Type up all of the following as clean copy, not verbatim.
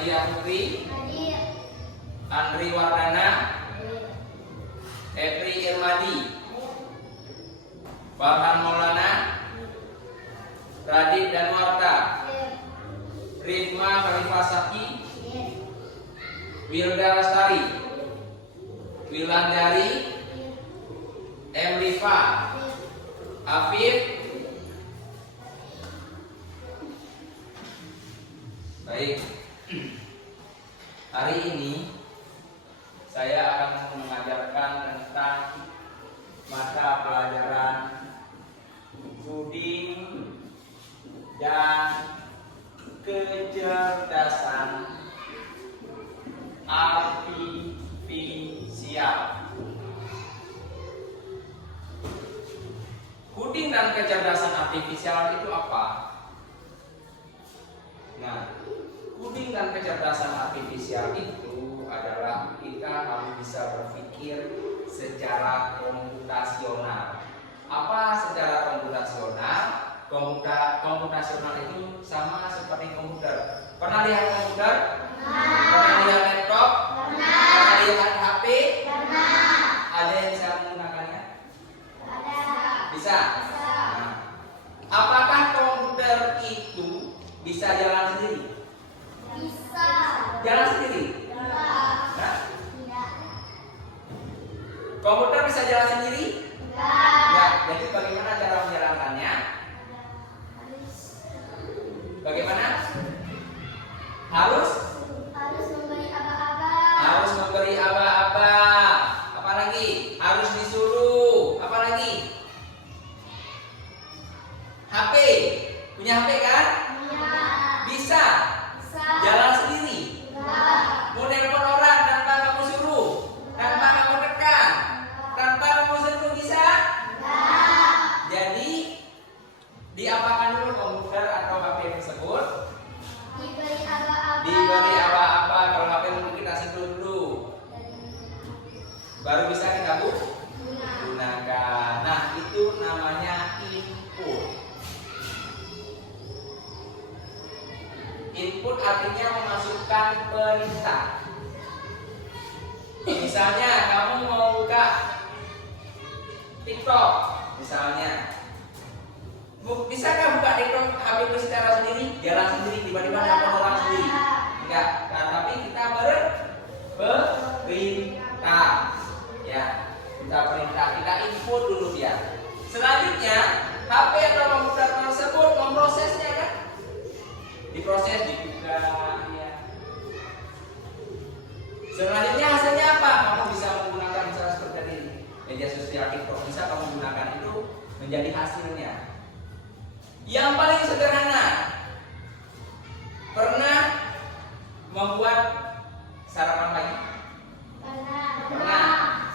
Nadia Putri, Hadir. Andri Wardana, Epri Irmadi, Farhan Maulana, Radit Danwarta, Rifma Khalifah Saki, Wilda Lestari, Wilandari, M. Rifa, Afif. Baik, hari ini saya akan mengajarkan tentang mata pelajaran puding dan kecerdasan artifisial. Puding dan kecerdasan artifisial itu apa? Nah, puding dan kecerdasan artifisial itu adalah kita harus bisa berpikir secara komputasional. Apa secara komputasional? Komputasional itu sama seperti komputer. Pernah lihat komputer? Pernah lihat laptop? Pernah lihat HP? Ada yang bisa menggunakannya? Bisa. Nah, apakah komputer itu bisa jalan sendiri? Bisa. Jalan sendiri? Nah, komputer bisa jalan sendiri? Ya. Jadi bagaimana cara menjalankannya? Bagaimana? Harus memberi aba-aba. Harus memberi aba-aba. Apa lagi? Harus disuruh. Apa lagi? HP. Punya HP kan? Iya. Bisa. Bisa. Jalan sendiri. Enggak. Mau nelpon orang tanpa kamu suruh, tanpa kamu tekan, tanpa kamu sentuh bisa? Enggak. Jadi diapakan dulu komputer atau HP tersebut? Diberi aba-aba. Diberi apa-apa. Kalau HP mungkin kita sentuh dulu, baru bisa kita gunakan. Nah, itu namanya input. Input artinya memasukkan perintah. Misalnya kamu mau buka TikTok, misalnya, bisakah buka TikTok HP itu secara sendiri, jalan sendiri, tiba-tiba nelfon orang sendiri? Enggak. Nah, tapi kita berperintah, ya, kita perintah, kita input dulu dia. Selanjutnya HP atau komputer tersebut memprosesnya kan? Diproses, dibuka, ya. Selanjutnya hasilnya apa? Kamu bisa menggunakan misalnya seperti tadi media sosial TikTok, bisa kamu gunakan itu menjadi hasilnya. Yang paling sederhana, pernah membuat sarapan pagi? Pernah.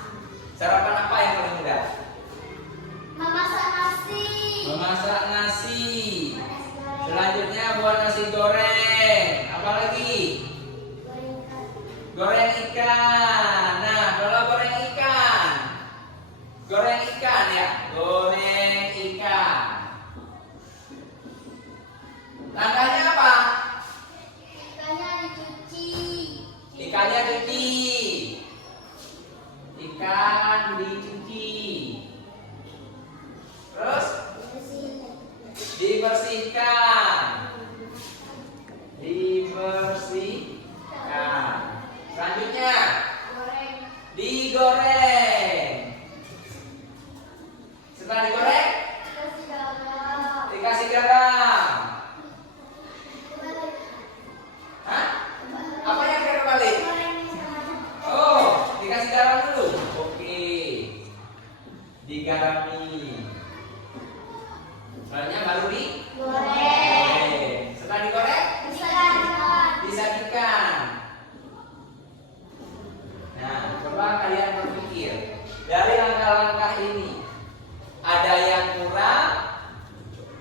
Sarapan apa yang paling mudah? Memasak nasi. Memasak nasi. Selanjutnya buat nasi goreng. Apa lagi? Goreng ikan. Nah, kalau goreng ikan ya, goreng ikan. Langkahnya apa? Ikannya dicuci. Ikannya dicuci. Ikan dicuci. Terus dibersihkan. Selanjutnya digoreng. Setelah digoreng, dikasih garam. Hah? Apa yang terbalik? Oh, dikasih garam dulu. Oke. Digarami. Selanjutnya baru digoreng. Setelah digoreng, disajikan. Nah, coba kalian berpikir dari langkah-langkah ini, ada yang kurang,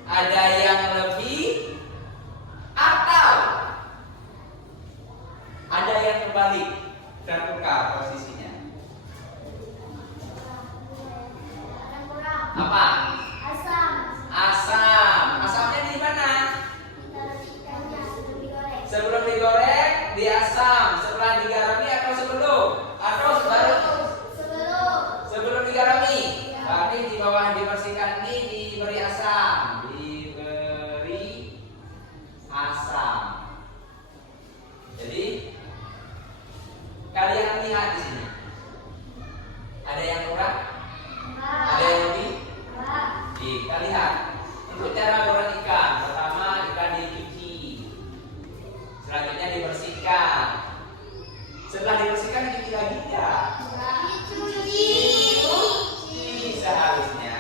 ada yang lebih, atau ada yang terbalik, tertukar posisinya. Apa? Asam. Asamnya di mana? Sebelum digoreng, Untuk cara goreng ikan, pertama ikan dicuci, selanjutnya dibersihkan. Setelah dibersihkan dicuci lagi ya. Seharusnya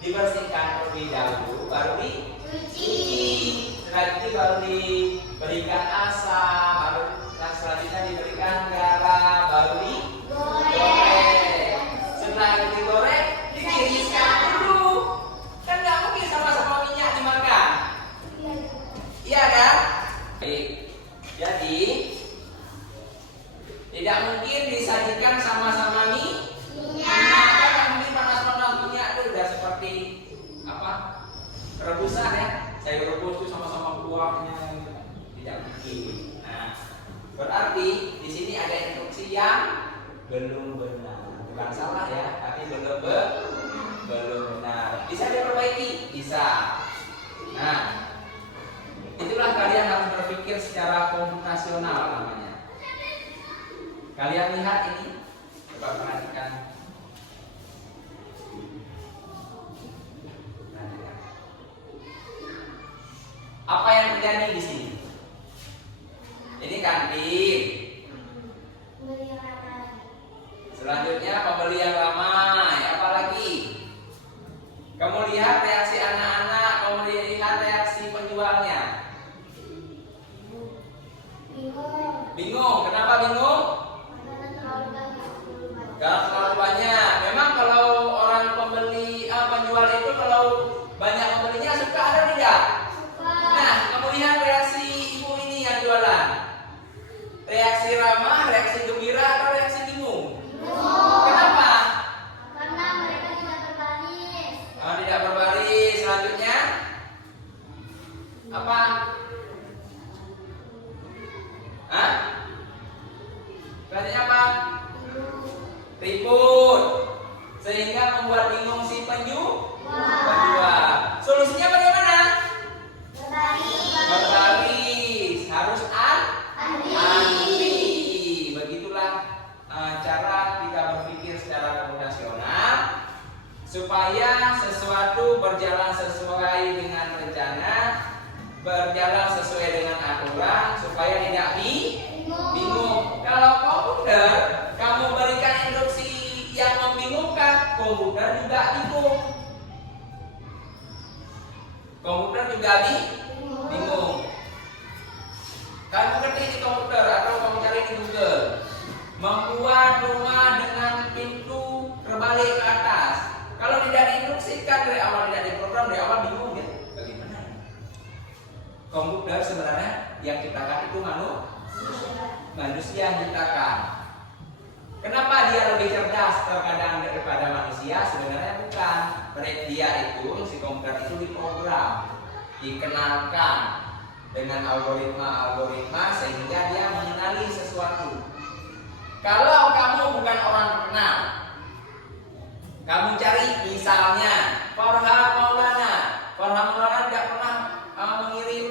dibersihkan terlebih dahulu, baru dicuci. Setelah itu baru diberikan asam, baru selanjutnya diberikan garam, baru digoreng. Setelah digoreng, ditiriskan dulu. Kan nggak mungkin sama-sama minyak dimakan. Iya kan? Baik. Jadi tidak mungkin disajikan sama-sama minyak. Kan mungkin panas-panas minyak itu udah seperti apa? Rebusan ya. Sayur rebus itu sama-sama kuahnya gitu. Tidak mungkin. Nah, berarti di sini ada instruksi yang belum benar. Bukan salah ya, tapi belum benar. Bisa diperbaiki? Bisa. Nah, itulah kalian harus berpikir secara komputasional namanya. Kalian lihat ini, coba perhatikan. Apa yang terjadi di sini? Ini kantin. Selanjutnya pembeli yang ramai. Apa lagi? Kamu lihat reaksi anak-anak, kamu lihat reaksi penjualnya. Bingung. Kenapa bingung? Karena terlalu banyak. Memang kalau orang pembeli penjual itu kalau banyak pembelinya suka atau tidak? Nah, kamu lihat reaksi ibu ini yang jualan. Reaksi ramah, reaksi gembira, atau reaksi bingung? Kenapa? Karena mereka tidak berbaris. Tidak berbaris. Selanjutnya apa? Selanjutnya apa? Ribut. Sehingga membuat bingung si penjual. Solusinya bagaimana? Berbaris. Harus antri. Begitulah cara kita berpikir secara komputasional supaya sesuatu berjalan sesuai dengan rencana, berjalan sesuai dengan aturan, supaya tidak bingung. Kalau komputer, kamu berikan instruksi yang membingungkan, komputer juga bingung. Komputer juga bingung. Kamu ketik di komputer atau kamu cari di Google, membuat rumah dengan pintu terbalik ke atas. Kalau tidak diinstruksikan dari awal, tidak diprogram dari awal, bingung ya. Bagaimana ini? Komputer sebenarnya yang ciptakan itu manusia yang ciptakan. Kenapa dia lebih cerdas terkadang daripada manusia? Sebenarnya bukan. Dia itu, si komputer itu diprogram, dikenalkan dengan algoritma sehingga dia mengenali sesuatu. Kalau kamu bukan orang terkenal, kamu cari misalnya Farhan Maulana. Farhan Maulana tidak pernah mengirim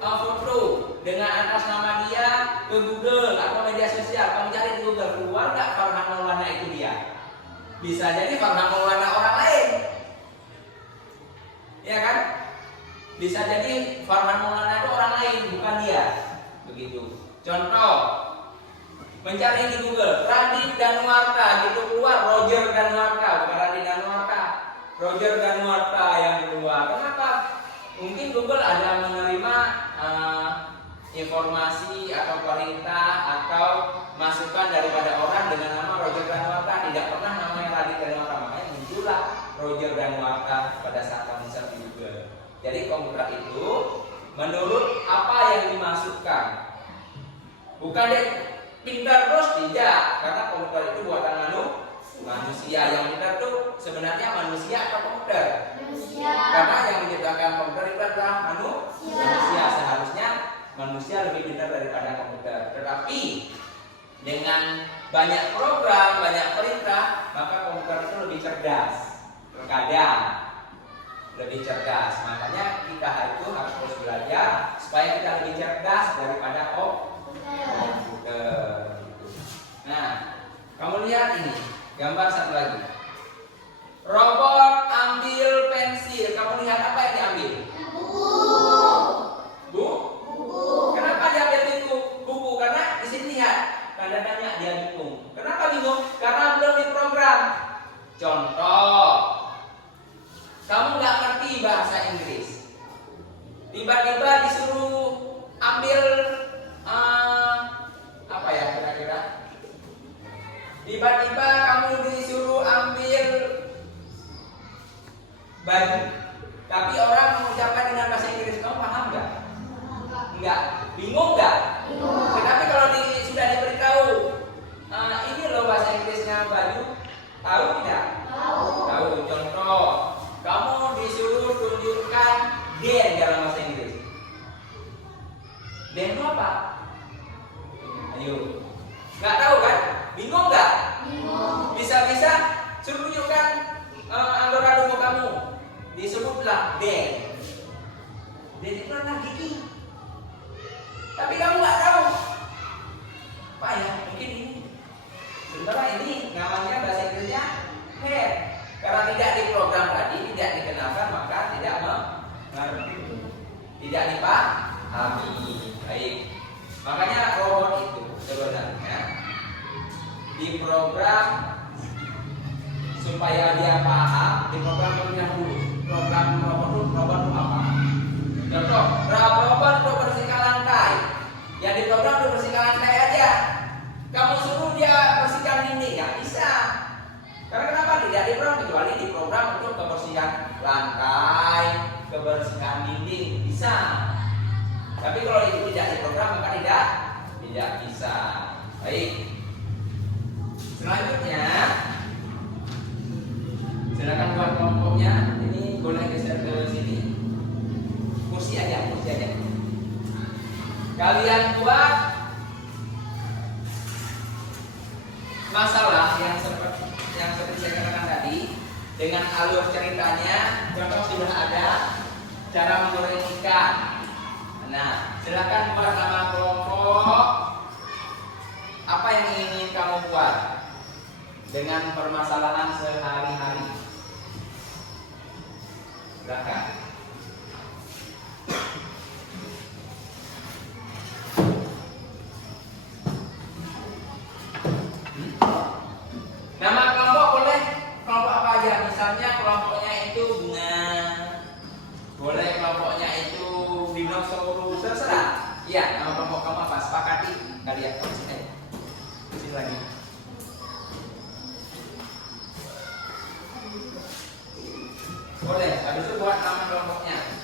foto dengan atas nama dia ke Google atau media sosial. Kamu cari di Google, keluar nggak Farhan Maulana itu dia? Bisa jadi Farhan Maulana orang lain, ya kan? Bisa jadi Farhan Maulana itu orang lain, bukan dia. Begitu. Contoh, mencari di Google Radit Danuarta, gitu keluar Roger Danuarta, bukan Radit Danuarta, Roger Danuarta yang keluar. Kenapa? Mungkin Google ada menerima informasi atau perintah atau masukan daripada orang dengan nama Roger Danuarta, tidak pernah namanya Radit Danuarta, makanya muncullah Roger Danuarta pada saat kamu search di Google. Jadi komputer itu menurut apa yang dimasukkan, bukan dia pintar terus, tidak, karena komputer itu buatan manusia. Yang pintar itu sebenarnya manusia atau komputer? Manusia. Karena yang menciptakan komputer itu adalah manusia. Seharusnya manusia lebih pintar daripada komputer. Tetapi dengan banyak program, banyak perintah, maka komputer itu lebih cerdas. Terkadang lebih cerdas. Makanya kita itu harus terus belajar supaya kita lebih cerdas daripada komputer. Nah, kamu lihat ini gambar satu lagi. Robot ambil pensil. Kamu lihat ngerti bahasa Inggris. Tiba-tiba disuruh ambil apa ya kira-kira? Tiba-tiba kamu disuruh ambil baju, tapi orang mengucapkan dengan bahasa Inggris, kamu paham nggak? Enggak, bingung nggak? Tetapi kalau sudah diberitahu, ini loh bahasa Inggrisnya baju, tahu tidak? Tahu. Contoh, kamu disuruh tunjukkan den dalam bahasa Inggris. Den itu apa? Ayo, nggak tahu kan? Bingung nggak? Bisa-bisa suruh tunjukkan anggota tubuh kamu. Disebutlah den. Den itu adalah gigi. Tapi kamu nggak tahu. Pak ya, mungkin ini. Sebenarnya ini namanya bahasa Inggrisnya hair. Karena tidak diprogram tadi, tidak dikenalkan, maka tidak mengerti. Tidak dipahami. Baik. Makanya robot itu sebenarnya diprogram supaya dia paham, diprogram terlebih dahulu. Program robot itu apa? Contoh, robot untuk bersihkan lantai. Yang diprogram untuk bersihkan lantai aja. Kamu suruh dia bersihkan dinding, nggak bisa. Karena kenapa tidak diprogram? Kecuali diprogram untuk kebersihan lantai, kebersihan dinding, bisa. Tapi kalau itu tidak diprogram maka tidak bisa. Baik. Selanjutnya, silakan buat kelompoknya. Ini boleh geser ke sini. Kursi aja. Kalian buat masalah yang seperti saya katakan tadi dengan alur ceritanya. Contoh sudah ada cara menggoreng ikan. Nah, silakan buat nama kelompok. Apa yang ingin kamu buat dengan permasalahan sehari-hari? Silakan. Nama kelompok boleh kelompok apa aja? Misalnya kelompoknya itu bunga. Boleh kelompoknya itu dinosaurus, terserah. Iya, nama kelompok kamu apa? Sepakati kalian. Sini lagi. Boleh, habis itu buat nama kelompoknya.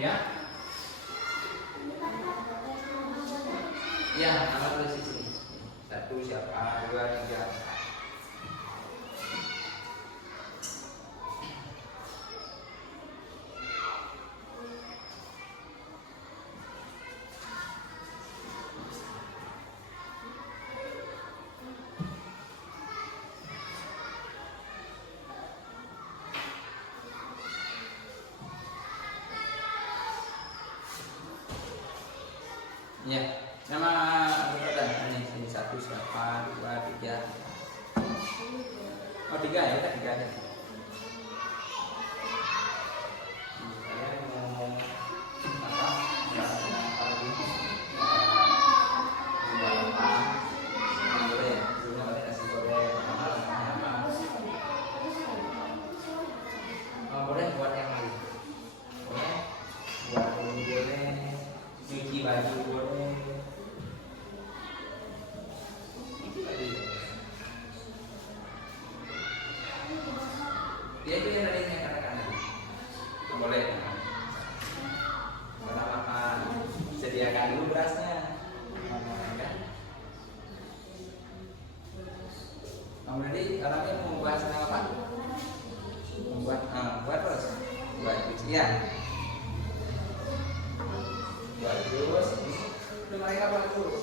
Ya. Ya, nama tulis di sini. 1 siapa? 2, 3. Ya, nama berkata ini 1 siapa? 2, 3. Oh 3 ya, udah 3 aja. Saya ngomong apa? Ya, apa lagi? Buat apa? Boleh, dulunya pakai nasi goreng. Apa? Oh, boleh buat yang lain. Boleh buat bumbu goreng, cuci baju goreng. Ya itu yang tadi saya katakan tadi. Boleh. Pertama sediakan sediakan dulu berasnya. Kan? Kamu tadi orangnya mau buat senang apa? Buat terus. Buat cucian. Buat terus. Lumayan apa terus?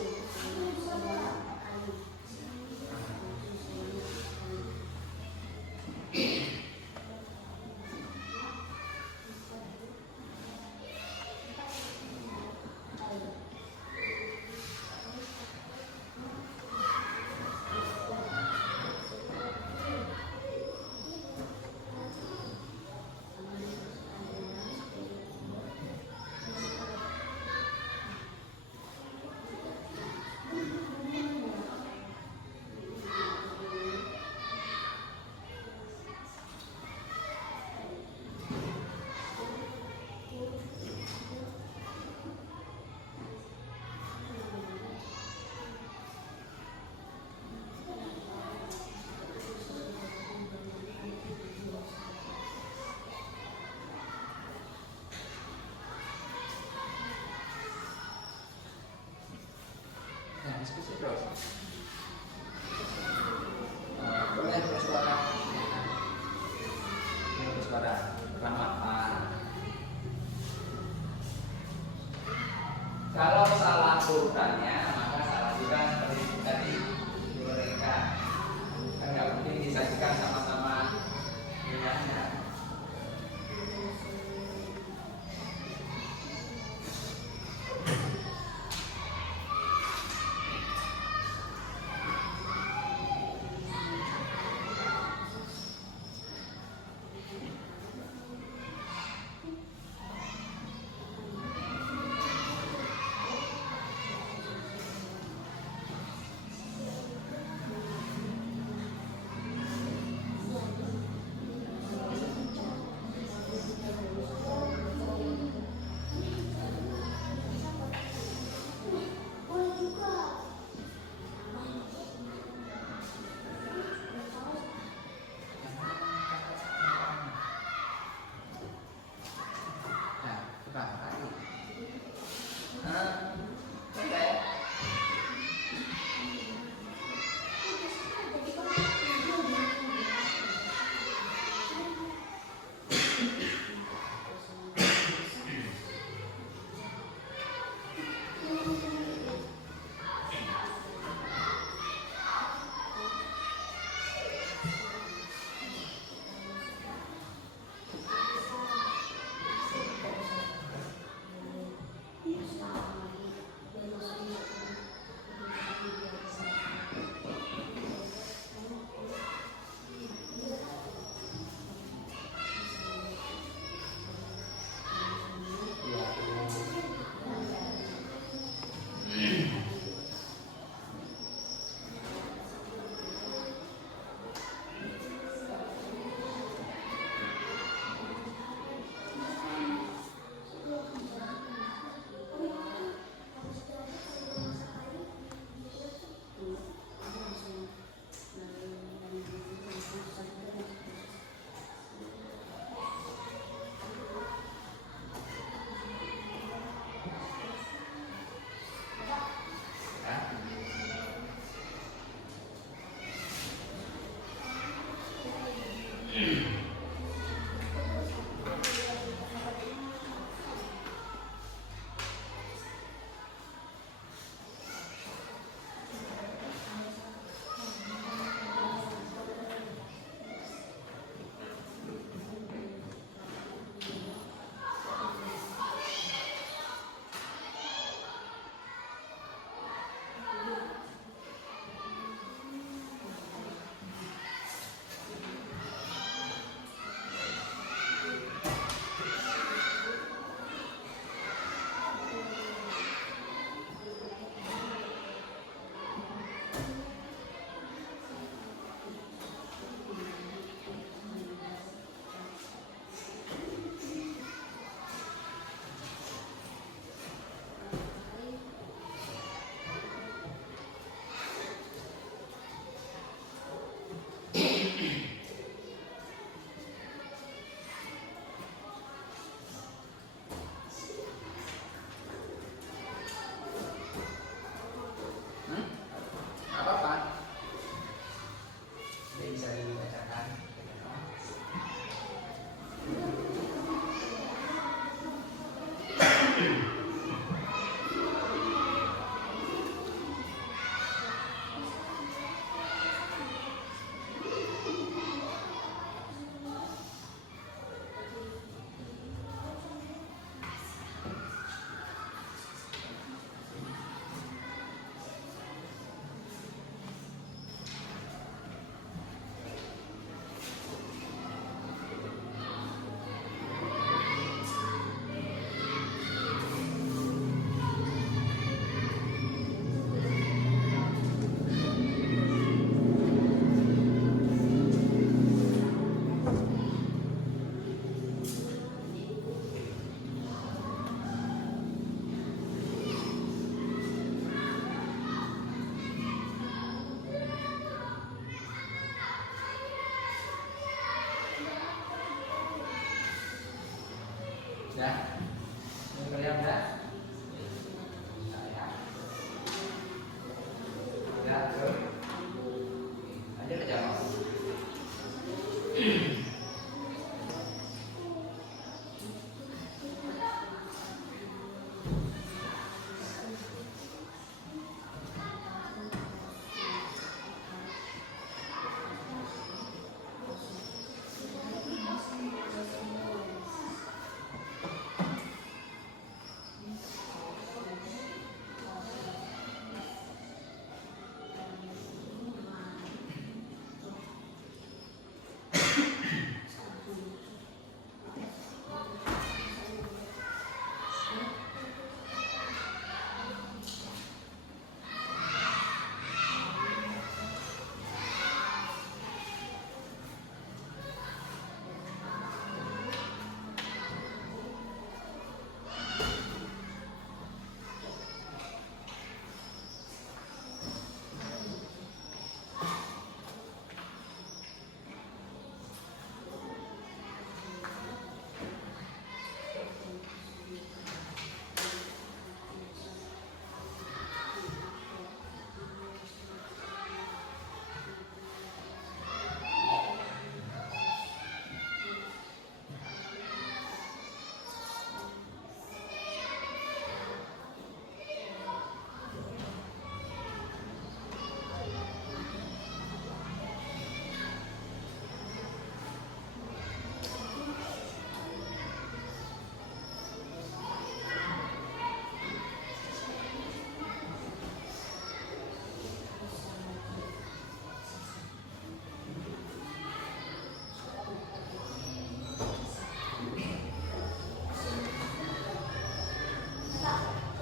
Diskusi terus. Boleh bersuara. Bersuara. Ramalan. Kalau salah urutannya, maka salah juga seperti tadi mereka. Kan nggak mungkin disajikan sama-sama minyaknya.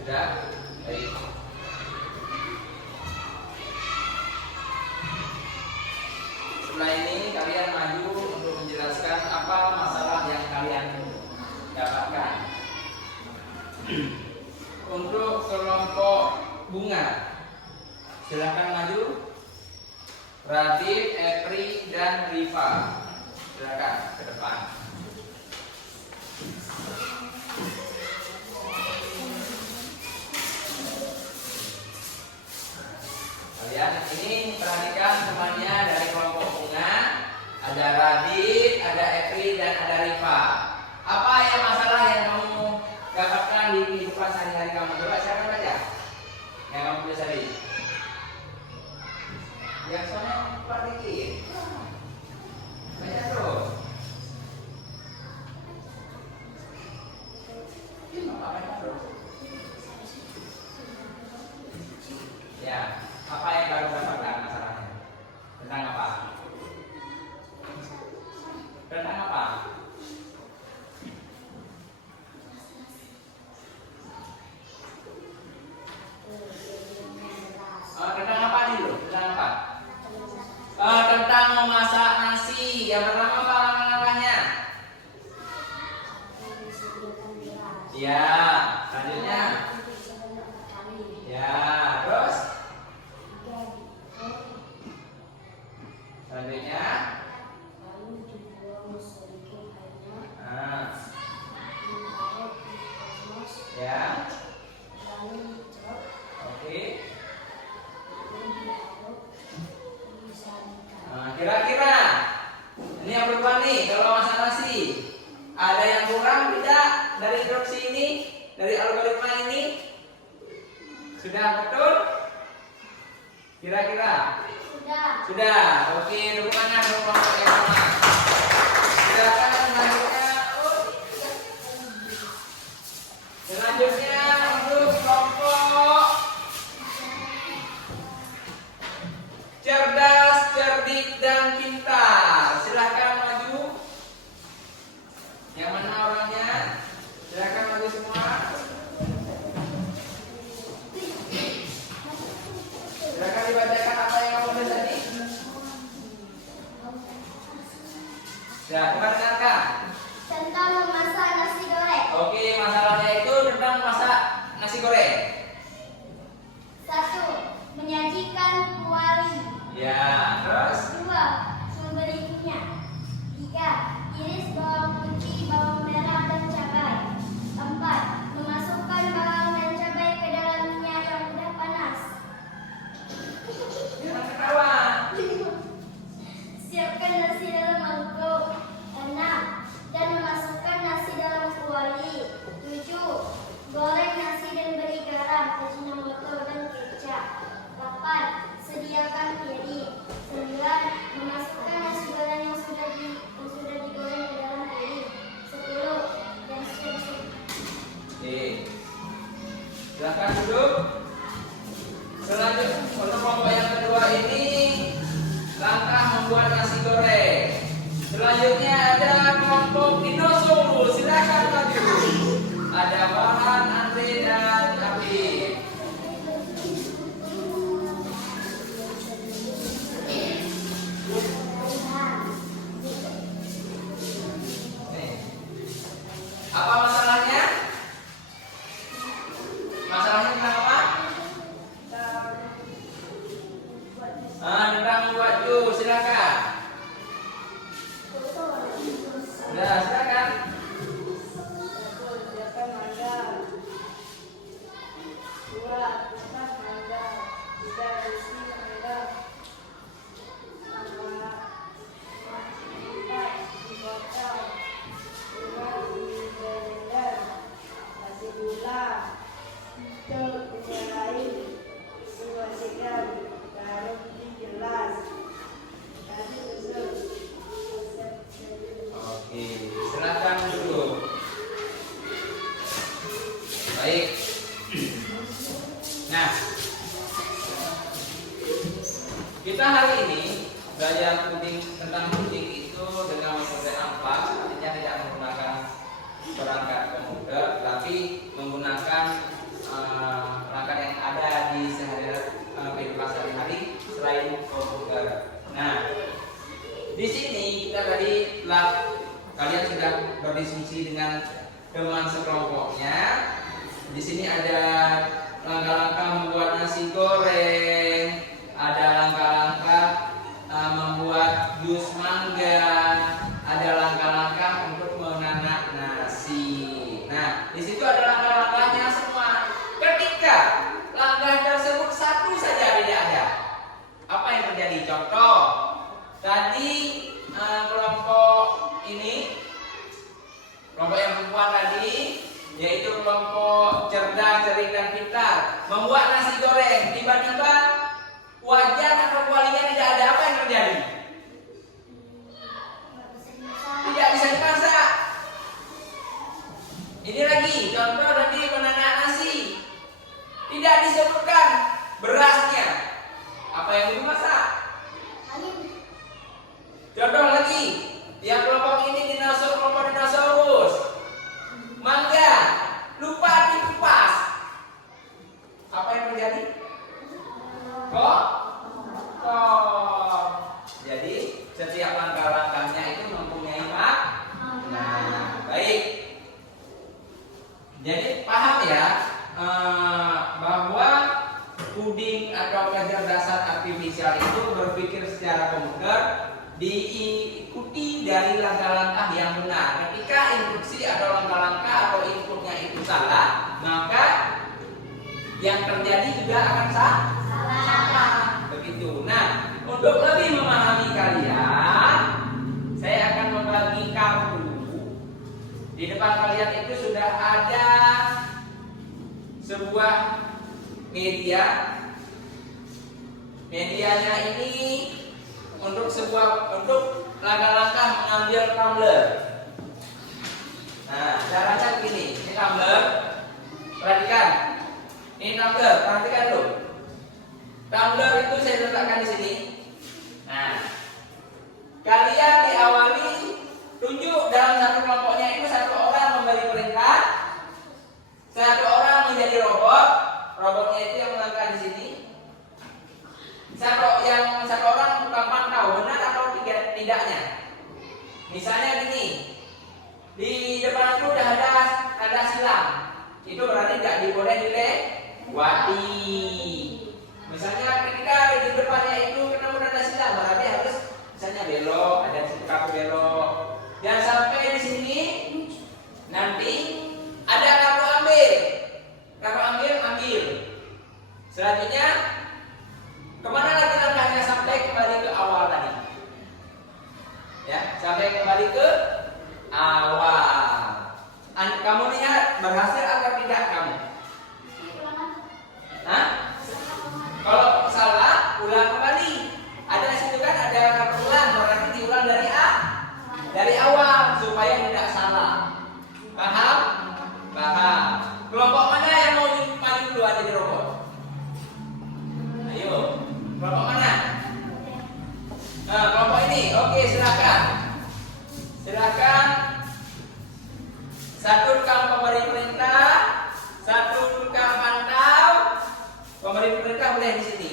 Sudah? Baik. Setelah ini kalian maju untuk menjelaskan apa masalah yang kalian dapatkan. Untuk kelompok bunga, silakan maju. Radit, Epri, dan Riva, silakan ke depan. Kalian ini perhatikan temannya dari kelompok bunga. Ada Radit, ada Epri, dan ada Riva. Apa yang masalah yang kamu dapatkan di kehidupan sehari-hari kamu? Coba silakan baca. Yang kamu tulis tadi. Yang soalnya keluar dikit. Baca terus. Baca terus. Ya, apa yang baru dapatkan masalahnya? Tentang apa? Tentang apa? Tentang apa dulu? Tentang apa? Tentang memasak nasi. Yang pertama apa langkah-langkahnya? Ya, selanjutnya. Ya, terus? Selanjutnya. Ya. Oke. Kira-kira ini yang berubah nih kalau masak nasi. Ada yang kurang tidak dari instruksi ini, dari algoritma ini? Sudah betul? Kira-kira? Sudah. Sudah. Oke, dukungannya untuk kelompok yang sama. Silakan selanjutnya. Selanjutnya untuk kelompok cerdas, cerdik, dan pintar. Silahkan maju. Yang mana orangnya? Silahkan maju semua. Silahkan dibacakan apa yang kamu tulis tadi. Ya, coba dengarkan. Tentang memasak nasi goreng. Oke, masalahnya itu tentang masak nasi goreng. 1. Menyajikan kuali. Ya, terus? 2. Memberinya. 3. Iris bawang putih, bawang merah, dan cabai. 4. Memasukkan bawang dan cabai ke dalam minyak yang sudah panas. Jangan ketawa. Siapkan nasi dalam mangkuk. 6. Dan memasukkan nasi dalam kuali. 7. Goreng nasi dan beri garam, ajinomoto, dan kecap. 8. Sediakan piring. 9. Memasukkan nasi goreng yang sudah digoreng ke dalam piring. 10. Dan seterusnya. Oke. Silakan duduk. Selanjutnya untuk kelompok yang kedua ini langkah membuat nasi goreng. Selanjutnya ada kelompok dinosaurus. Silakan maju. Ada Farhan, Andre, dan Afif. Apa masalahnya? Masalahnya tentang apa? Tentang buat jus. Silakan. Nah, silakan. Oke, silakan duduk. Baik. Nah, kita hari ini belajar puding tentang puding itu dengan metode ampas, artinya tidak menggunakan perangkat komputer, tapi menggunakan diskusi dengan teman sekelompoknya. Di sini ada langkah-langkah membuat nasi goreng, ada langkah-langkah membuat jus mangga, ada langkah-langkah untuk menanak nasi. Nah, di situ ada langkah-langkahnya semua. Ketika langkah tersebut satu saja tidak ada, apa yang terjadi? Contoh, tadi kelompok ini, kelompok yang perempuan tadi, yaitu kelompok cerdas, cerdik dan pintar, membuat nasi goreng. Tiba-tiba wajan atau kualinya tidak ada, apa yang terjadi? Tidak bisa dimasak. Ini lagi contoh tadi menanak nasi, tidak disebutkan berasnya, apa yang dimasak. Contoh lagi, yang kelompok ini kelompok dinosaurus, mangga, lupa dikupas, apa yang terjadi? Kok? Jadi setiap langkah-langkahnya itu mempunyai makna. Baik. Jadi paham ya bahwa puding atau kecerdasan artifisial itu berpikir secara komputer, diikuti dari langkah-langkah yang benar. Ketika instruksi atau langkah-langkah atau inputnya itu salah, maka yang terjadi juga akan salah. Begitu. Nah, untuk lebih memahami kalian, saya akan membagi kartu. Di depan kalian itu sudah ada sebuah media. Medianya ini untuk langkah-langkah mengambil tumbler. Nah, caranya begini. Ini tumbler. Perhatikan. Ini tumbler. Perhatikan dulu. Tumbler itu saya letakkan di sini. Nah, kalian diawali tunjuk dalam satu kelompoknya itu satu orang memberi perintah, satu orang menjadi robot. Robotnya itu yang melangkah di sini. Satu orang tukang pantau benar atau tidaknya. Misalnya gini, di depan itu udah ada tanda silang, itu berarti tidak boleh dilewati. Misalnya ketika di depannya itu ketemu tanda silang, berarti harus misalnya belok, ada kartu belok. Dan sampai di sini nanti ada kartu ambil. Kartu ambil. Selanjutnya kemana lagi langkahnya sampai kembali ke awal tadi? Ya, sampai kembali ke awal. Kamu lihat berhasil atau tidak kamu? Hah? Kalau salah, ulang kembali. Ada di situ kan ada kartu ulang, berarti diulang dari awal supaya tidak salah. Paham? Paham. Kelompok mana yang mau maju duluan jadi robot? Ayo, kelompok mana? Nah, kelompok ini. Oke, silakan. Silakan. Satu tukang pemberi perintah, satu tukang pantau. Pemberi perintah boleh di sini.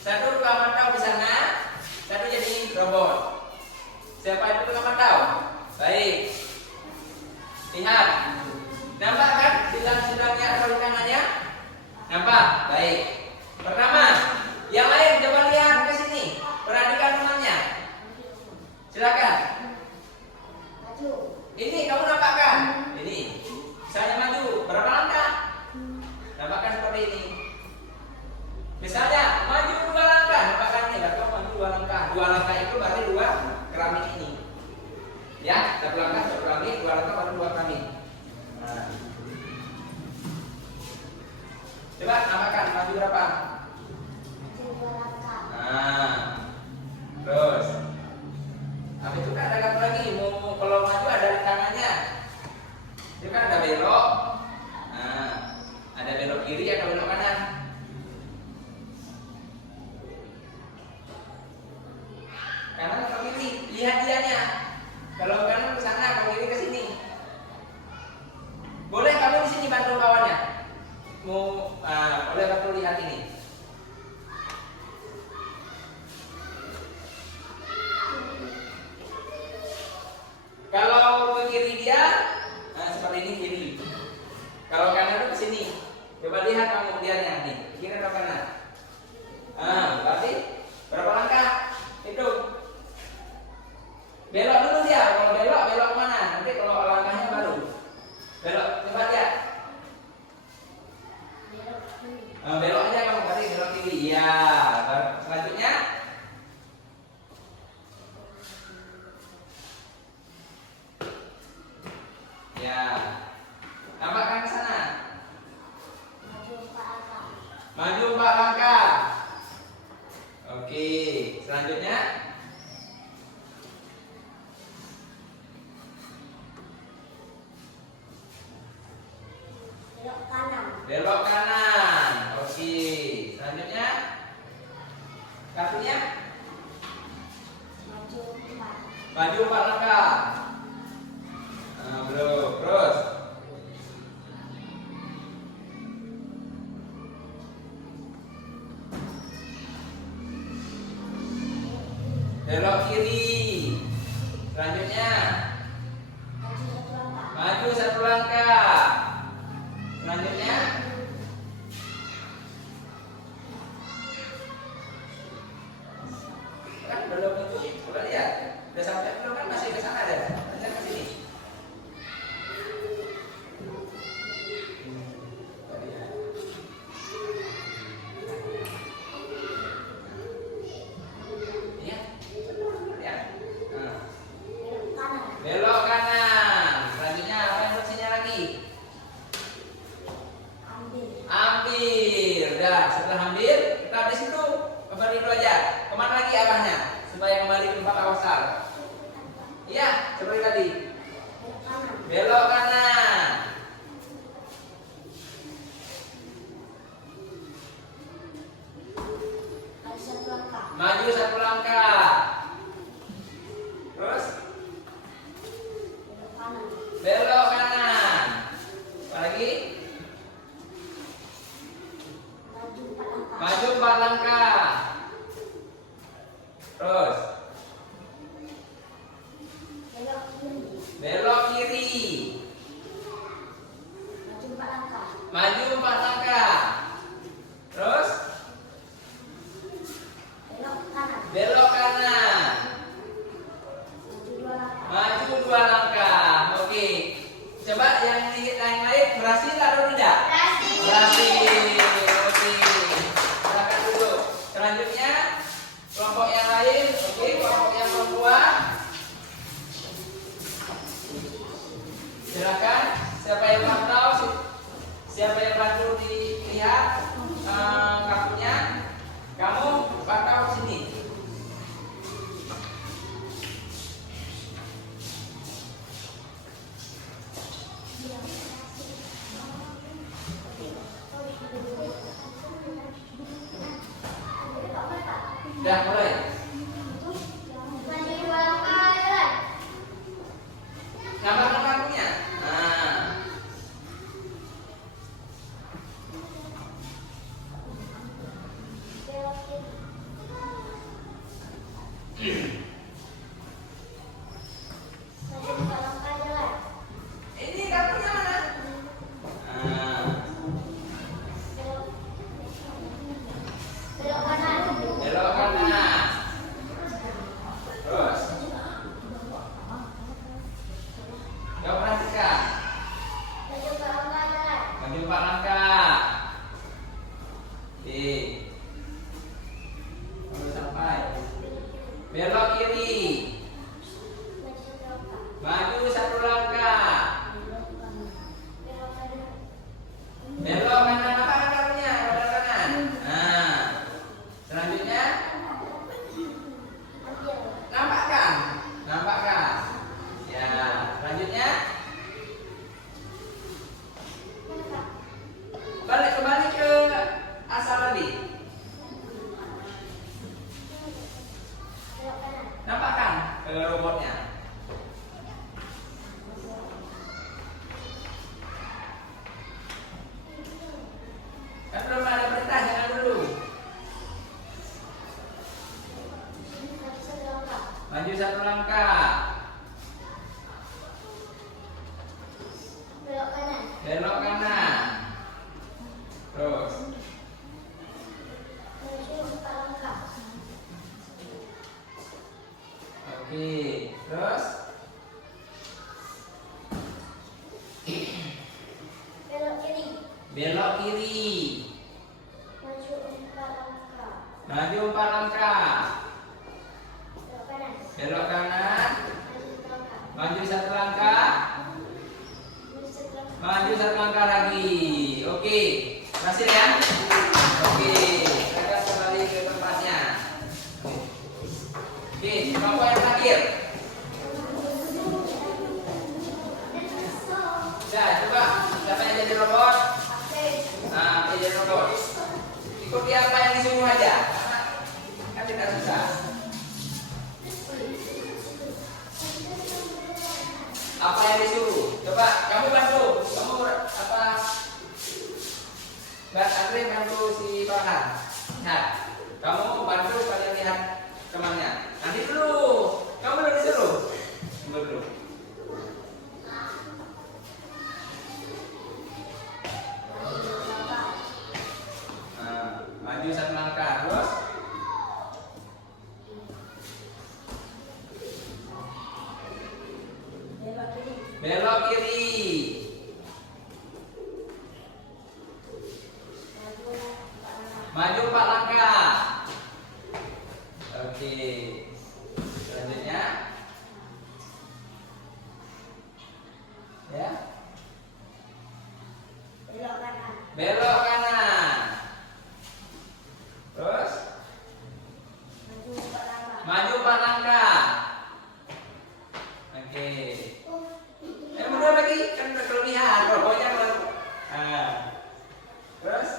Satu tukang pantau di sana, satu jadi robot. Siapa itu tukang pantau? Baik. Lihat. Nampak kan silang-silangnya atau tangannya? Nampak? Baik. Pertama, yang lain coba lihat ke sini. Perhatikan temannya. Silakan. Maju. Ini kamu nampakkan? Ini. Misalnya maju, berapa langkah? Nampakkan seperti ini. Misalnya maju 2 langkah, nampakkan ini. Atau maju 2 langkah. 2 langkah itu berarti 2 keramik ini. Ya, 1 langkah 1 keramik, 2 langkah berarti 2 keramik. Nah. Coba nampakkan maju berapa? Nah, terus habis itu kan ada kartu lagi. Mau kalau maju ada di tangannya. Itu kan ada belok. Nah, ada belok kiri atau belok kanan. Kanan atau kiri? Lihat dianya. Kalau kanan ke sana, kalau kiri ke sini. Boleh kamu di sini bantu kawannya. Boleh kamu lihat ini. Kalau ke kiri dia, lihat kamu kemudiannya nih, kiri atau kanan? Berarti berapa langkah? Hitung. Belok dulu dia. Kalau belok kemana? Nanti kalau langkahnya baru. Belok, coba lihat. Belok aja kamu, berarti belok kiri. Iya. Selanjutnya. Ya. Tambahkan ke sana. Maju 4 langkah. Oke, selanjutnya. Belok kanan. Oke, selanjutnya. Kakinya maju 4 langkah. Belum, terus. Belok kiri. Selanjutnya. Maju 1 langkah. Selanjutnya. Kan belum itu. Coba lihat. Udah sampai belum kan masih ke sana ada. Lanjut ke sini. Belok kanan. Selanjutnya apa instruksinya lagi? Ambil. Udah, setelah ambil, kita di situ kembali dulu aja. Kemana lagi arahnya? Supaya kembali ke tempat awal. Iya, seperti tadi. Belok kanan. Maju 1 langkah. Terus belok kanan. Apa lagi? Maju 4 langkah. Terus belok kiri. Maju 4 langkah. Terus belok kanan. Maju 2 langkah. Oke. Coba yang lain berhasil atau tidak? Berhasil. Oke. Silakan duduk. Selanjutnya kelompok yang lain. Oke, kelompok yang perempuan. Silakan. Siapa yang pantau? Siapa yang bantu dilihat kartunya? Kamu pantau sini. Udah mulai. Gambarkan kartunya. Ini kartunya mana? Belok kanan. Terus. Coba perhatikan. Maju 4 langkah. Oke. Baru sampai. Belok kiri. Maju 1 langkah. Belok kanan. Apa kartunya? Belok kanan. Selanjutnya. Nampakkan. Ya, selanjutnya kembali ke asal tadi. Nampakkan ke robotnya. Kan belum ada perintah, jangan dulu. Maju 1 langkah. Belok kanan. Terus Maju 4 langkah. Belok kanan. Belok kanan. Maju 1 langkah. Maju 1 langkah. Maju 1 langkah. Maju 1 langkah lagi. Oke. Berhasil ya? Oke. Kita kembali ke tempatnya. Oke, kelompok yang terakhir. Ya, coba siapa yang jadi robot? Nah, dia jadi robot. Ikuti apa yang disuruh aja. Kan tidak susah. Apa yang disuruh? Coba kamu bantu. Kamu apa? Mbak Andre bantu si Farhan. Nah, kamu bantu kalian lihat temannya. Nanti dulu. Kamu belum disuruh. Belum. Maju 1 langkah, terus belok kiri. Maju 4 langkah. Oke. Selanjutnya, ya, Belok kanan. belok kanan. Terus Maju 4 langkah. maju 4 langkah. Oke. Mundur lagi, kan udah kelebihan. Pokoknya baru. Nah. Terus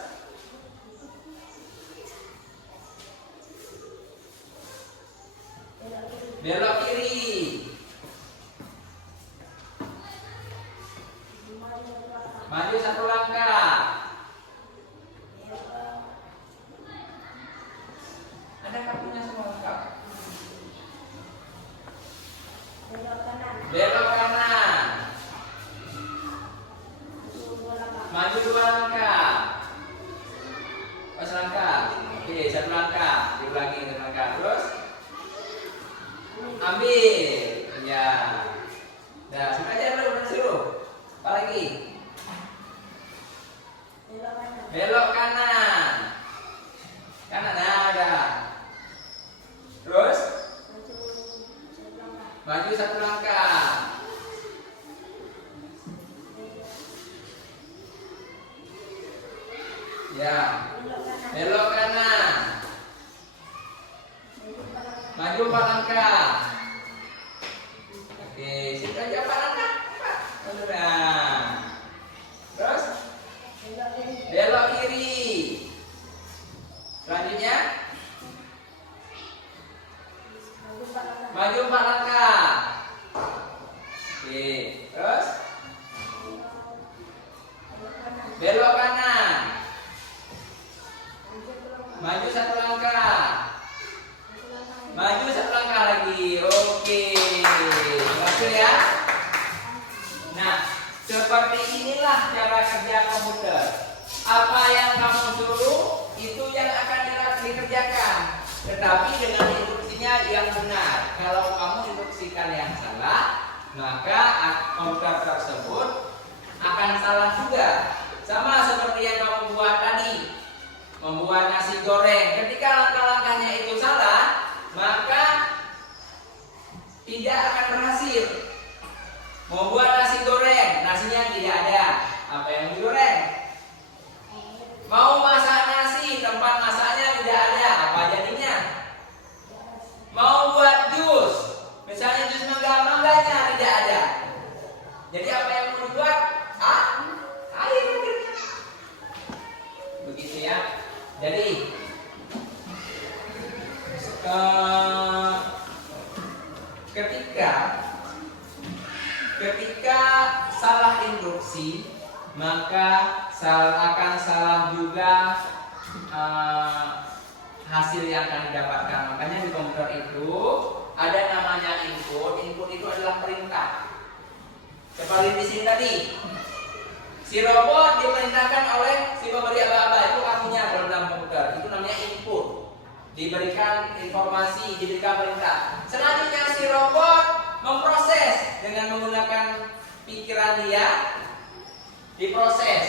Belok kiri. belok kiri. Maju 1 langkah. Maju 1 langkah. Ada kartunya semua lengkap. Belok kanan. Belok kanan. Maju 2 langkah. Maju 2 langkah. Oh, 1 langkah. Oke, 1 langkah. Diulangi 1 langkah. Terus ambil. Ya. Nah, sengaja belum disuruh. Apa lagi? Belok kanan. Belok kanan. Kanan ada. Terus Maju 1 langkah. maju 1 langkah. Ya. Belok kanan. Belok kanan. Maju 4 langkah. Maju 4 langkah. Oke, situ aja 4 langkah. Nah. Terus Belok kiri. belok kiri. Selanjutnya Maju 4 langkah. maju 4 langkah. Oke, terus Belok kanan. belok kanan. Maju 1 langkah. Maju 1 langkah. Maju 1 langkah. Maju 1 langkah lagi. Oke. Berhasil ya? Nah, seperti inilah cara kerja komputer. Apa yang kamu suruh itu yang akan dikerjakan, tetapi dengan instruksinya yang benar. Kalau kamu instruksikan yang salah, maka komputer tersebut akan salah juga. Sama seperti yang kamu buat tadi, membuat nasi goreng. Ketika langkah-langkahnya itu salah, maka tidak akan berhasil. Membuat nasi goreng, nasinya tidak ada. Apa yang digoreng? Mau masak nasi, tempat masaknya tidak ada. Apa jadinya? Mau buat jus, misalnya jus mangganya tidak ada. Jadi apa yang mau dibuat? Air akhirnya. Begitu ya. Jadi ketika salah instruksi, maka akan salah juga hasil yang akan didapatkan. Makanya di komputer itu ada namanya input. Input itu adalah perintah. Seperti di sini tadi, si robot diperintahkan oleh si pemberi aba-aba. Itu artinya kalau dalam komputer itu namanya input. Diberikan informasi, diberikan perintah. Selanjutnya si robot memproses dengan menggunakan pikiran dia, diproses.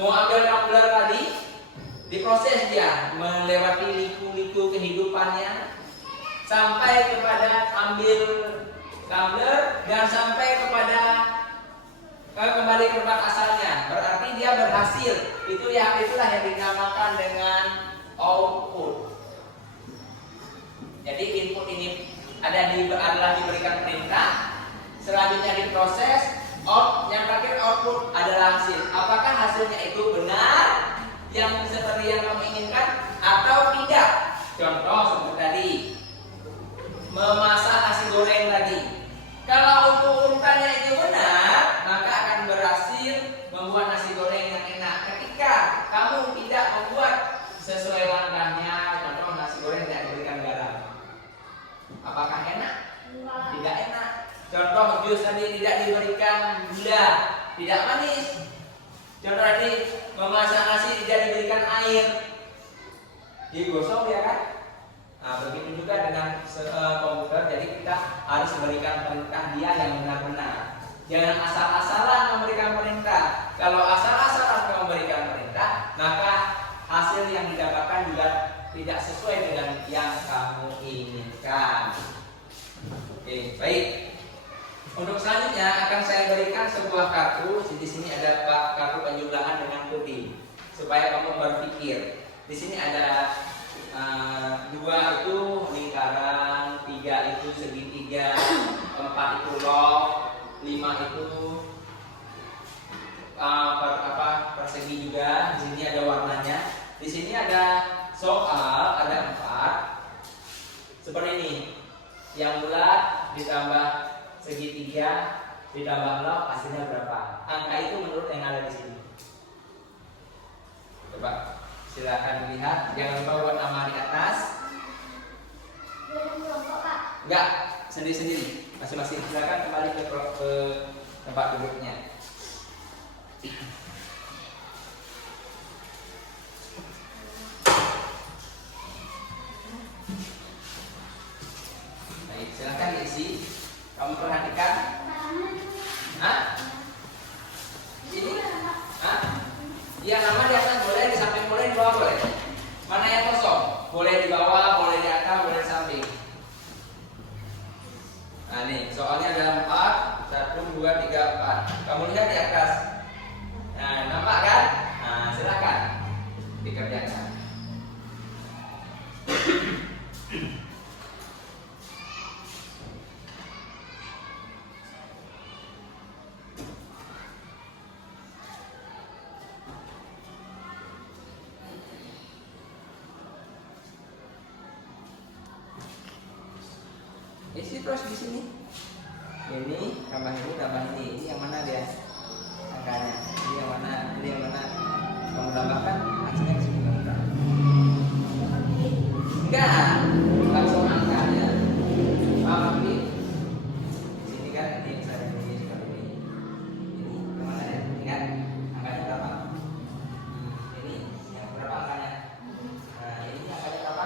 Mau ambil tumbler tadi, Diproses dia melewati liku-liku kehidupannya sampai kepada ambil tumbler dan sampai kepada kembali ke tempat asalnya. Berarti dia berhasil. Itulah yang dinamakan dengan output. Jadi input ini adalah diberikan perintah, selanjutnya diproses, yang terakhir output adalah hasil. Apakah hasilnya itu benar yang seperti yang kamu inginkan atau tidak? Contoh seperti tadi memasak nasi goreng tadi. Kalau untuk urutannya itu benar, maka akan berhasil membuat nasi goreng yang enak. Ketika kamu tidak membuat sesuai langkahnya, contoh nasi goreng tidak diberikan garam, apakah enak? Tidak enak. Contoh jus tadi tidak diberikan gula, tidak manis. Contoh tadi memasak nasi tidak diberikan air, digosok ya kan? Nah, begitu juga dengan komputer. Jadi kita harus memberikan perintah dia yang benar-benar. Jangan asal-asalan memberikan perintah. Kalau asal-asalan kamu memberikan perintah, maka hasil yang didapatkan juga tidak sesuai dengan yang kamu inginkan. Oke, baik. Untuk selanjutnya akan saya berikan sebuah kartu. Di sini ada kartu penjumlahan dengan kode supaya kamu berpikir. Di sini ada 2 itu lingkaran, 3 itu segitiga, 4 itu log, 5 itu persegi juga. Di sini ada warnanya. Di sini ada soal, ada 4 seperti ini. Yang bulat ditambah segitiga ditambah log hasilnya berapa? Angka itu menurut yang ada di sini. Coba silakan dilihat. Jangan lupa buat nama di atas. Enggak, sendiri-sendiri. Masing-masing. Silakan kembali ke tempat duduknya. Baik, silakan diisi. Kamu perhatikan. Hah? Ini? Hah? Iya, nama di atas boleh, di samping boleh, di bawah boleh. Mana yang kosong? Boleh di bawah, boleh di atas, boleh di samping. Nah nih, soalnya ada 4, 1, 2, 3, 4. Kamu lihat di atas. Nah, nampak kan? Nah, silakan dikerjakan. Isi terus di sini. Ini tambah ini tambah ini. Ini yang mana dia? Angkanya. Ini yang mana? Ini yang mana? Kamu tambahkan hasilnya di sini kamu tambah. Enggak, langsung angkanya. Paham ini? Di sini kan ini misalnya ini seperti ini. Ini yang mana ya? Ini kan angkanya berapa? Ini yang berapa angkanya? Nah, ini angkanya berapa?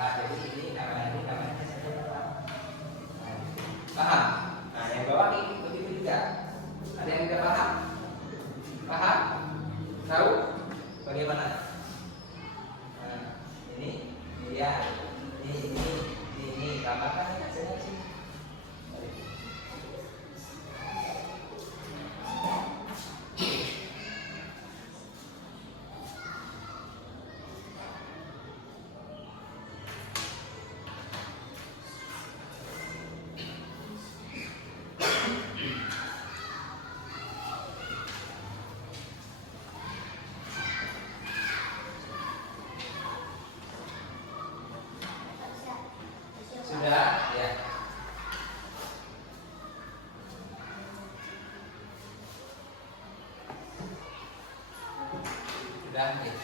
Jadi ini namanya paham? Nah, yang bawah ini begitu juga. Ada yang tidak paham? Paham? Tahu? Bagaimana? Nah, ini ya, ini tambahkan hasilnya di sini. Sudah, ya. Sudah, ya.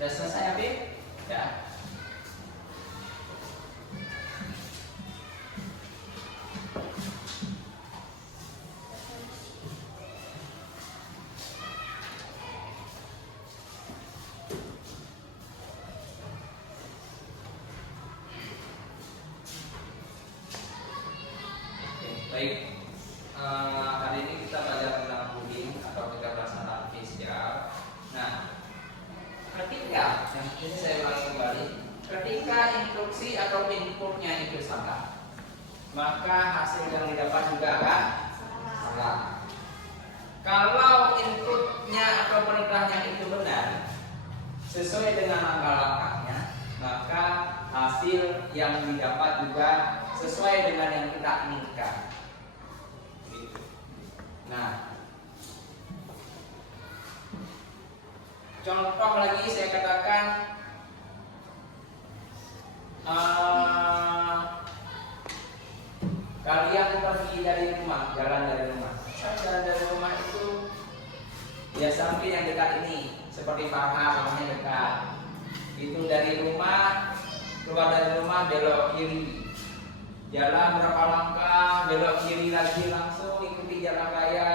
Sudah selesai Habib? Ya. Baik, hari ini kita belajar tentang puding atau kecerdasan artifisial. Nah, ketika ini saya ulangi kembali, ketika instruksi atau inputnya itu salah, maka hasil yang didapat juga akan salah. Kalau inputnya atau perintahnya itu benar, sesuai dengan langkah-langkahnya, maka hasil yang didapat juga sesuai dengan yang kita inginkan. Nah, contoh lagi saya katakan kalian pergi dari rumah, jalan dari rumah. Jalan dari rumah itu biasa mungkin yang dekat ini, seperti Farhan, rumahnya dekat. Itu dari rumah, keluar dari rumah belok kiri. Jalan berapa langkah, belok kiri lagi, langsung ikuti jalan raya,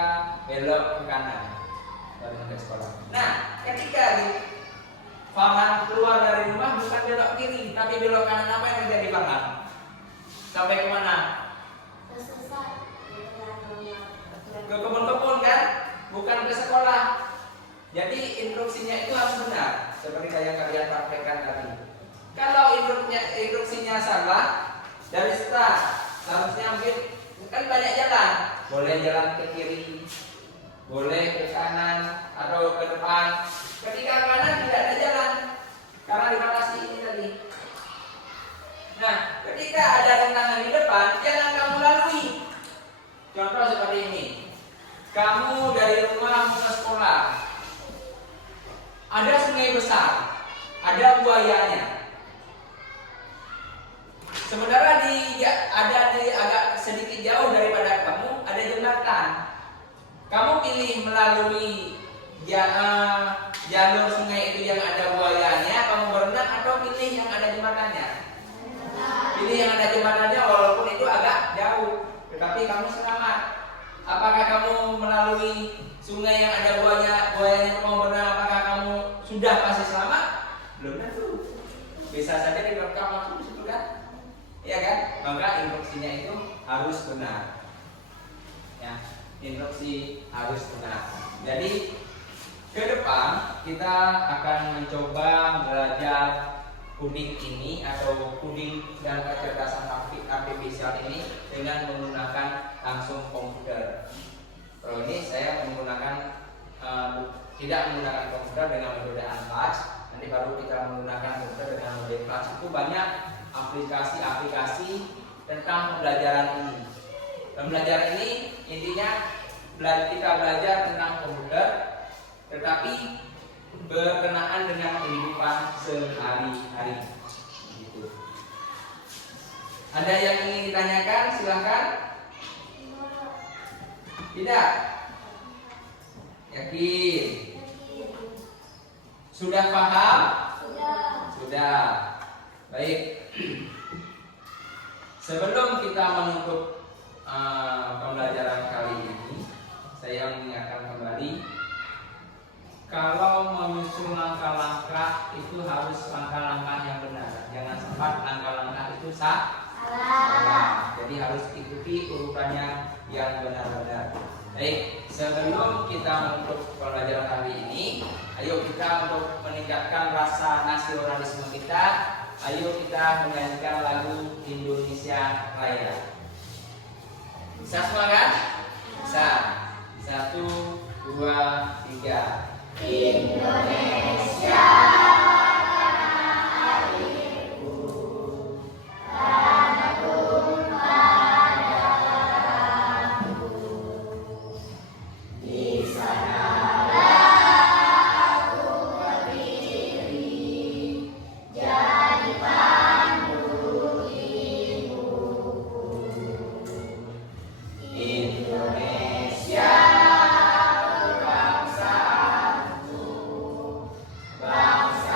belok ke kanan, baru ke sekolah. Nah, ketika Farhan keluar dari rumah bukan belok kiri, tapi belok kanan, apa yang terjadi Farhan? Sampai kemana? Ke kebun-kebun kan, bukan ke sekolah. Jadi instruksinya itu harus benar, seperti yang kalian praktekkan tadi. Kalau instruksinya salah, dari start harusnya mungkin kan banyak jalan, boleh jalan ke kiri, boleh ke kanan atau ke depan. Ketika kanan tidak ada jalan karena dibatasi ini tadi. Nah, ketika ada rintangan di depan, jangan kamu lalui. Contoh seperti ini, kamu dari rumah mau ke sekolah, ada sungai besar, ada buayanya. Sementara ada di agak sedikit jauh daripada kamu ada jembatan. Kamu pilih melalui jalur sungai itu yang ada buayanya, kamu berenang atau pilih yang ada jembatannya? Pilih yang ada jembatannya walaupun itu agak jauh, tetapi kamu selamat. Apakah kamu melalui sungai yang ada buayanya kamu berenang? Apakah kamu sudah pasti selamat? Belum tentu. Bisa saja diterkam waktu itu kan? Ya kan? Maka instruksinya itu harus benar. Ya, instruksi harus benar. Jadi ke depan kita akan mencoba belajar puding ini atau puding dan kecerdasan artifisial ini dengan menggunakan langsung komputer. Kalau ini saya menggunakan tidak menggunakan komputer dengan metode Untouch. Nanti baru kita menggunakan komputer dengan metode Touch. Itu banyak aplikasi-aplikasi tentang pembelajaran ini. Pembelajaran ini intinya kita belajar tentang komputer, tetapi berkenaan dengan kehidupan sehari-hari. Gitu. Ada yang ingin ditanyakan? Silahkan. Tidak? Yakin? Sudah paham? Sudah. Baik. Sebelum kita menutup pembelajaran kali ini, saya mengingatkan kembali, kalau menyusun langkah-langkah itu harus langkah-langkah yang benar. Jangan sempat langkah-langkah itu salah. Jadi harus ikuti urutannya yang benar-benar. Baik, sebelum kita menutup pembelajaran kali ini, ayo kita untuk meningkatkan rasa nasionalisme kita, ayo kita menyanyikan lagu Indonesia Raya. Bisa semua kan? Bisa. 1, 2, 3. Indonesia tanah airku, tanah tumpah darahku. Di sanalah aku berdiri, jadi pandu ibuku. Indonesia bangsa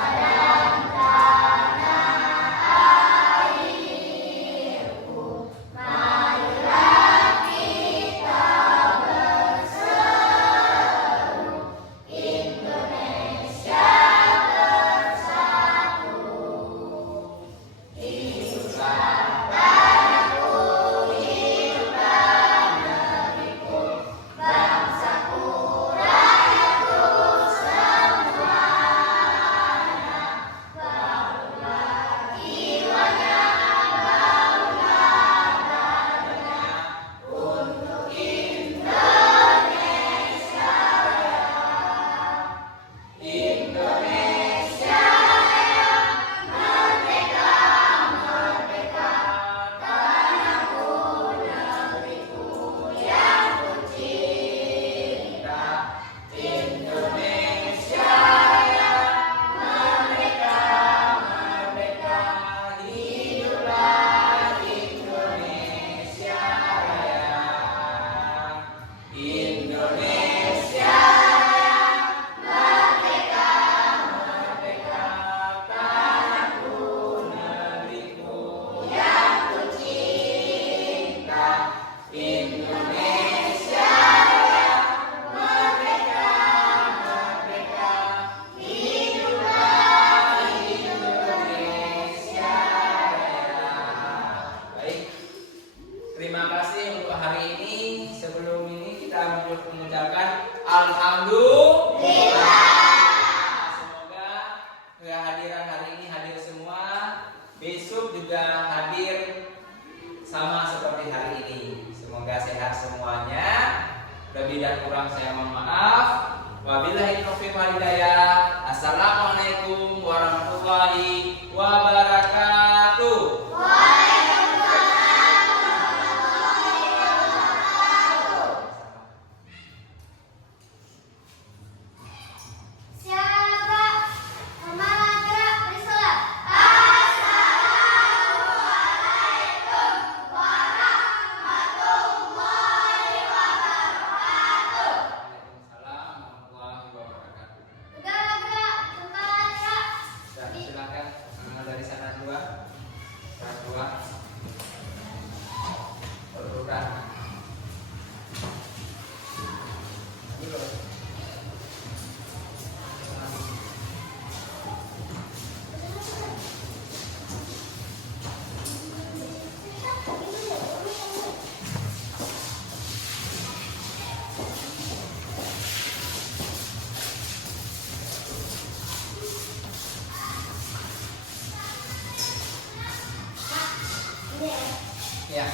Indonesia merdeka, merdeka, hiduplah Indonesia Raya. Baik, terima kasih untuk hari ini. Sebelum ini kita mengucapkan alhamdulillah. Semoga kehadiran hari ini hadir semua, besok juga hadir sama seperti hari ini. Semoga sehat semuanya. Lebih dan kurang saya mohon maaf. Wabillahi taufiq wal hidayah. Assalamualaikum warahmatullahi wabarakatuh. Siapa Mama gerak bersolat? Waalaikumsalam warahmatullahi wabarakatuh. Gerak, kepala gerak. Dan silakan dari sana dua, dua, berurutan. Dulu. Ini ya. Ya.